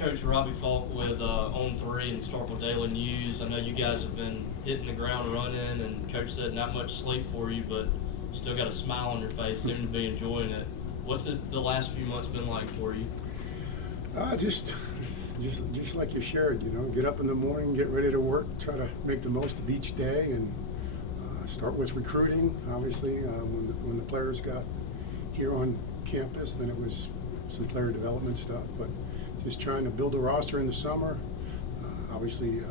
Coach Robbie Falk with On 3 and the Starkville Daily News. I know you guys have been hitting the ground running, and Coach said not much sleep for you, but still got a smile on your face, seem to be enjoying it. What's the last few months been like for you? Just like you shared, get up in the morning, get ready to work, try to make the most of each day, and start with recruiting. Obviously, when the players got here on campus, then it was some player development stuff, but just trying to build a roster in the summer. Obviously,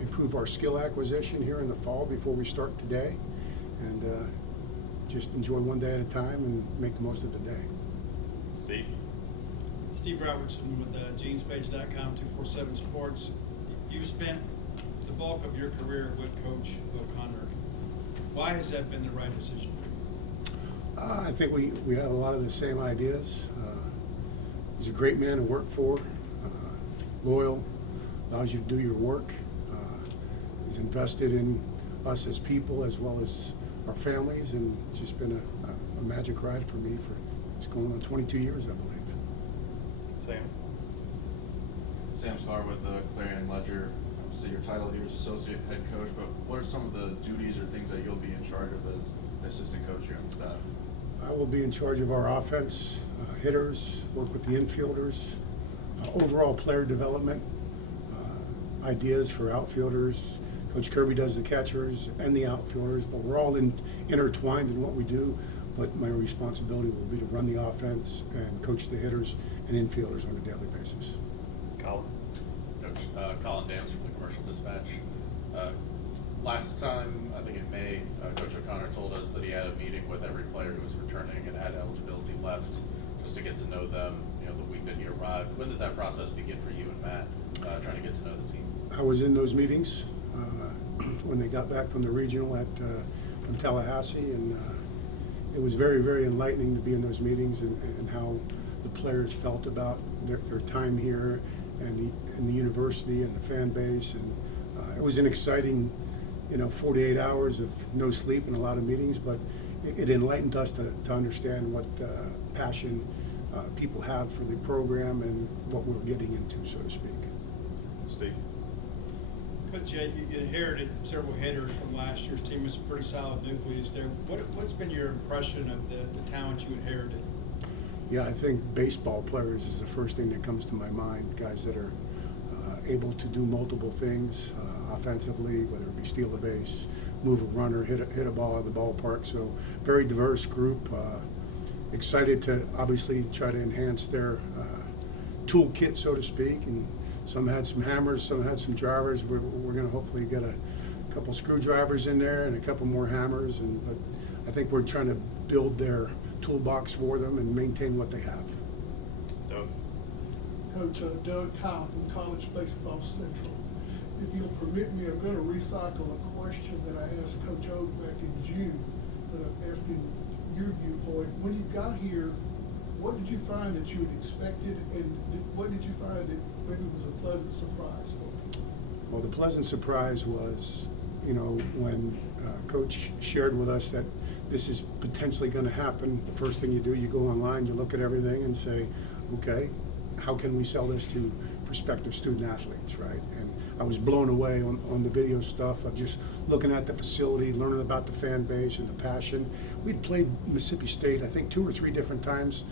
improve our skill acquisition here in the fall before we start today, and just enjoy one day at a time and make the most of the day. Steve Robertson with GenesPage.com, 247 Sports. You've spent the bulk of your career with Coach O'Connor. Why has that been the right decision for you? I think we have a lot of the same ideas. He's a great man to work for, loyal, allows you to do your work. He's invested in us as people as well as our families, and it's just been a magic ride for me it's going on 22 years, I believe. Sam Spar with the Clarion Ledger. Obviously, your title here is associate head coach, but what are some of the duties or things that you'll be in charge of as assistant coach here on the staff? I will be in charge of our offense, hitters, work with the infielders, overall player development, ideas for outfielders. Coach Kirby does the catchers and the outfielders, but we're all intertwined in what we do. But my responsibility will be to run the offense and coach the hitters and infielders on a daily basis. Colin. Coach, Colin Dams from the Commercial Dispatch. Last time, I think in May, Coach O'Connor told us that he had a meeting with every player who was returning and had eligibility left, just to get to know them, the week that he arrived. When did that process begin for you and Matt, trying to get to know the team? I was in those meetings when they got back from the regional from Tallahassee, and it was very, very enlightening to be in those meetings and how the players felt about their time here and the university and the fan base. And it was an exciting 48 hours of no sleep and a lot of meetings, but it enlightened us to understand what passion people have for the program and what we're getting into, so to speak. Steve. Coach, you inherited several hitters from last year's team. It's a pretty solid nucleus there. What's been your impression of the talent you inherited? Yeah, I think baseball players is the first thing that comes to my mind. Guys that are able to do multiple things offensively, whether it be steal the base, move a runner, hit a ball out of the ballpark. So very diverse group. Excited to obviously try to enhance their toolkit, so to speak. And some had some hammers, some had some drivers. We're going to hopefully get a couple screwdrivers in there and a couple more hammers. But I think we're trying to build their toolbox for them and maintain what they have. Doug. Coach Doug Kyle from College Baseball Central. If you'll permit me, I'm going to recycle a question that I asked Coach Oak back in June, but I'm asking your viewpoint. When you got here, what did you find that you had expected, and what did you find that maybe was a pleasant surprise for you? Well, the pleasant surprise was, when Coach shared with us that this is potentially going to happen. The first thing you do, you go online, you look at everything and say, okay, how can we sell this to prospective student athletes, right? And I was blown away on the video stuff of just looking at the facility, learning about the fan base and the passion. We'd played Mississippi State, I think 2 or 3 different times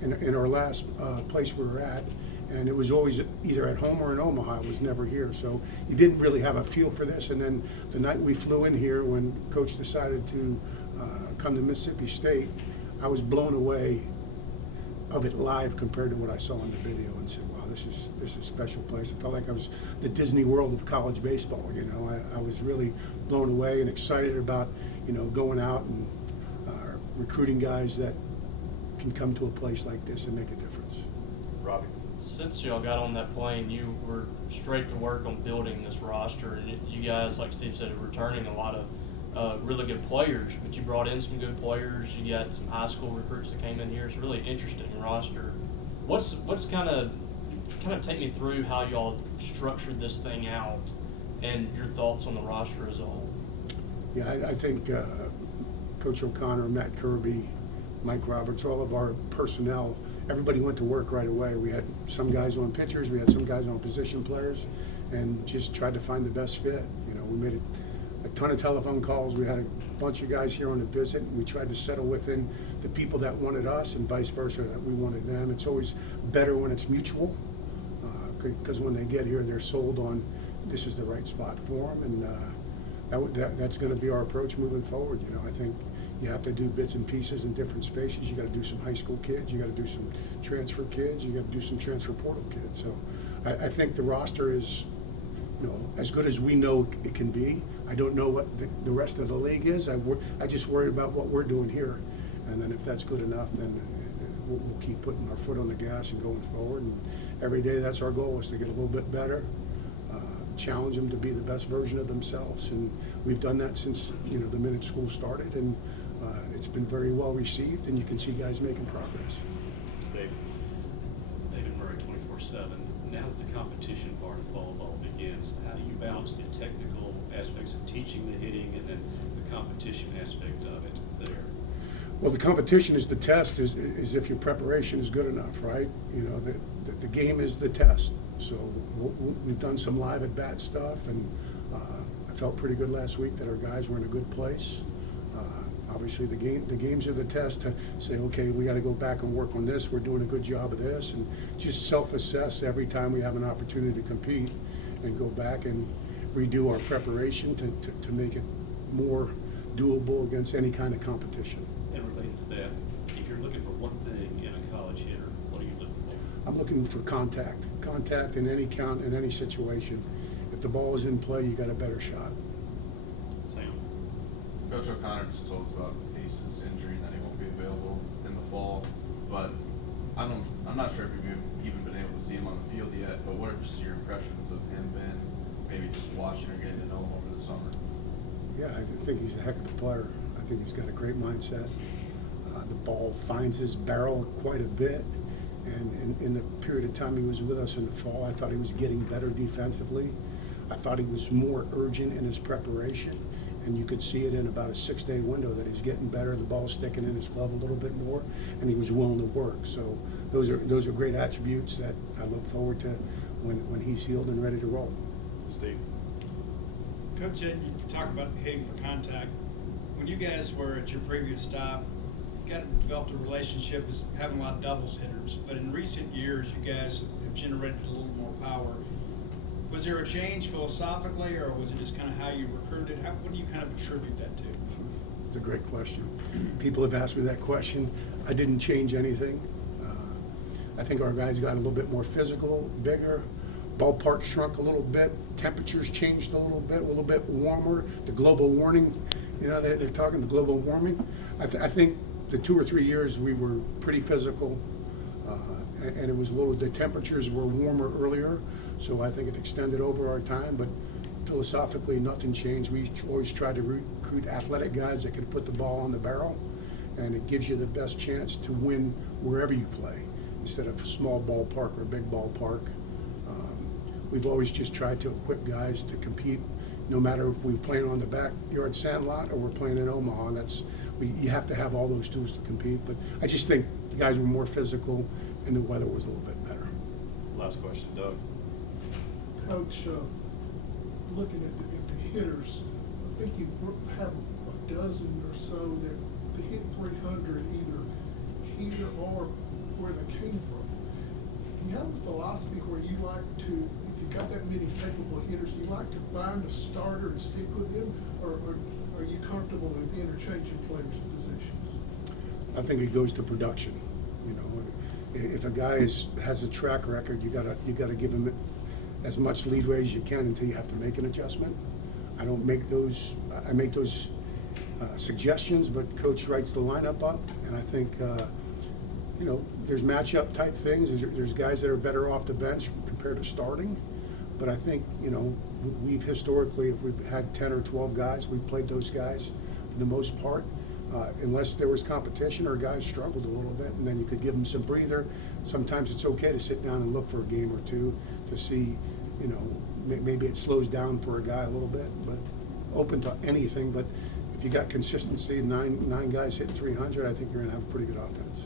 in our last place we were at, and it was always either at home or in Omaha. It was never here, so you didn't really have a feel for this. And then the night we flew in here, when Coach decided to come to Mississippi State, I was blown away of it live compared to what I saw in the video, and said, wow, this is a special place. I felt like I was the Disney World of college baseball. I was really blown away and excited about going out and recruiting guys that can come to a place like this and make a difference. Robbie. Since y'all got on that plane, you were straight to work on building this roster, and you guys, like Steve said, are returning a lot of really good players, but you brought in some good players. You got some high school recruits that came in here. It's a really interesting roster. What's kind of take me through how y'all structured this thing out and your thoughts on the roster as a whole? Yeah, I think Coach O'Connor, Matt Kirby, Mike Roberts, all of our personnel everybody went to work right away. We had some guys on pitchers, we had some guys on position players, and just tried to find the best fit. You know, we made a ton of telephone calls. We had a bunch of guys here on a visit, and we tried to settle within the people that wanted us and vice versa, that we wanted them. It's always better when it's mutual, because when they get here, they're sold on this is the right spot for them, and that's going to be our approach moving forward. You know, I think you have to do bits and pieces in different spaces. You got to do some high school kids, you got to do some transfer kids, you got to do some transfer portal kids. So I think the roster is, you know, as good as we know it can be. I don't know what the rest of the league is. I just worry about what we're doing here, and then if that's good enough, then we'll keep putting our foot on the gas and going forward. And every day, that's our goal, is to get a little bit better, challenge them to be the best version of themselves. And we've done that since, you know, the minute school started, and it's been very well received, and you can see guys making progress. David Murray, 24/7. Now that the competition part of fall ball begins, how do you balance the technical aspects of teaching the hitting and then the competition aspect of it there? Well, the competition is the test, is if your preparation is good enough, right? You know, the game is the test. So we've done some live at bat stuff, and I felt pretty good last week that our guys were in a good place. Obviously, the games are the test to say, okay, we got to go back and work on this. We're doing a good job of this, and just self-assess every time we have an opportunity to compete, and go back and redo our preparation to make it more doable against any kind of competition. And related to that, if you're looking for one thing in a college hitter, what are you looking for? I'm looking for contact in any count, in any situation. If the ball is in play, you got a better shot. Sam? Coach O'Connor just told us about Ace's injury and that he won't be available in the fall, but I'm not sure if you've even been able to see him on the field yet, but what are just your impressions of him, Ben, maybe just watching or getting to know him over the summer? Yeah, I think he's a heck of a player. I think he's got a great mindset. The ball finds his barrel quite a bit, and in the period of time he was with us in the fall, I thought he was getting better defensively. I thought he was more urgent in his preparation, and you could see it in about a 6-day window that he's getting better. The ball's sticking in his glove a little bit more, and he was willing to work. So those are great attributes that I look forward to when he's healed and ready to roll. Steve? Coach, you talk about hitting for contact. When you guys were at your previous stop, you got to develop a relationship as having a lot of doubles hitters. But in recent years, you guys have generated a little more power. Was there a change philosophically, or was it just kind of how you recruited? What do you kind of attribute that to? It's a great question. People have asked me that question. I didn't change anything. I think our guys got a little bit more physical, bigger. Ballpark shrunk a little bit. Temperatures changed a little bit warmer. The global warming, you know, they're talking the global warming. I think the 2 or 3 years we were pretty physical, and it was the temperatures were warmer earlier, so I think it extended over our time, but philosophically nothing changed. We always tried to recruit athletic guys that could put the ball on the barrel, and it gives you the best chance to win wherever you play, instead of a small ballpark or a big ballpark. We've always just tried to equip guys to compete, no matter if we're playing on the backyard sandlot or we're playing in Omaha. You have to have all those tools to compete. But I just think the guys were more physical, and the weather was a little bit better. Last question, Doug. Coach, looking at the hitters, I think you have a dozen or so that hit 300 either here or where they came from. Do you have a philosophy where you like to, if you've got that many capable hitters, you like to find a starter and stick with them, or are you comfortable with interchanging players' positions? I think it goes to production. You know, if a guy has a track record, you gotta give him as much leeway as you can until you have to make an adjustment. I make those suggestions, but coach writes the lineup up, and I think you know, there's matchup type things. There's guys that are better off the bench compared to starting, but I think, you know, we've historically, if we've had 10 or 12 guys, we've played those guys for the most part, unless there was competition or guys struggled a little bit, and then you could give them some breather. Sometimes it's okay to sit down and look for a game or two to see, you know, maybe it slows down for a guy a little bit, but open to anything. But if you got consistency, nine guys hitting 300, I think you're gonna have a pretty good offense.